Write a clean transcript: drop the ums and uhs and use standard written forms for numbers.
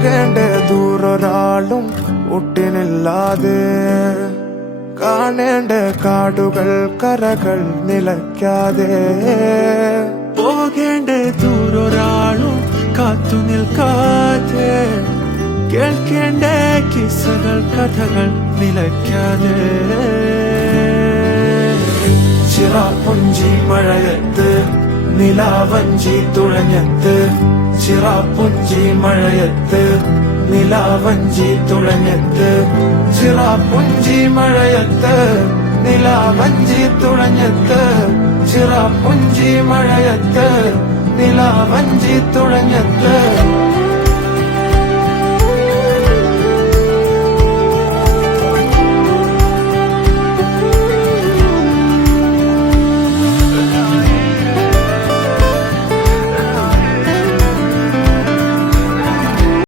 പോകേണ്ട ദൂരൊരാളും ഒട്ടിനില്ലാതെ കാണേണ്ട കാടുകൾ കരകൾ നിലയ്ക്കാതെ പോകേണ്ട ദൂരൊരാളും കാത്തു നിൽക്കാതെ കേൾക്കേണ്ട കിസ്സകൾ കഥകൾ നിലയ്ക്കാതെ ചിറാപ്പുഞ്ചി മഴയത്ത് നിലാവഞ്ചി തുഴഞ്ഞത്ത് ചിറാപ്പുഞ്ചി മഴയത്ത് നിലാവഞ്ചി തുഴഞ്ഞത്ത് ചിറാപ്പുഞ്ചി മഴയത്ത് നിലാവഞ്ചി തുഴഞ്ഞത്ത് ചിറാപ്പുഞ്ചി മഴയത്ത് നിലാവഞ്ചി തുഴഞ്ഞത്ത്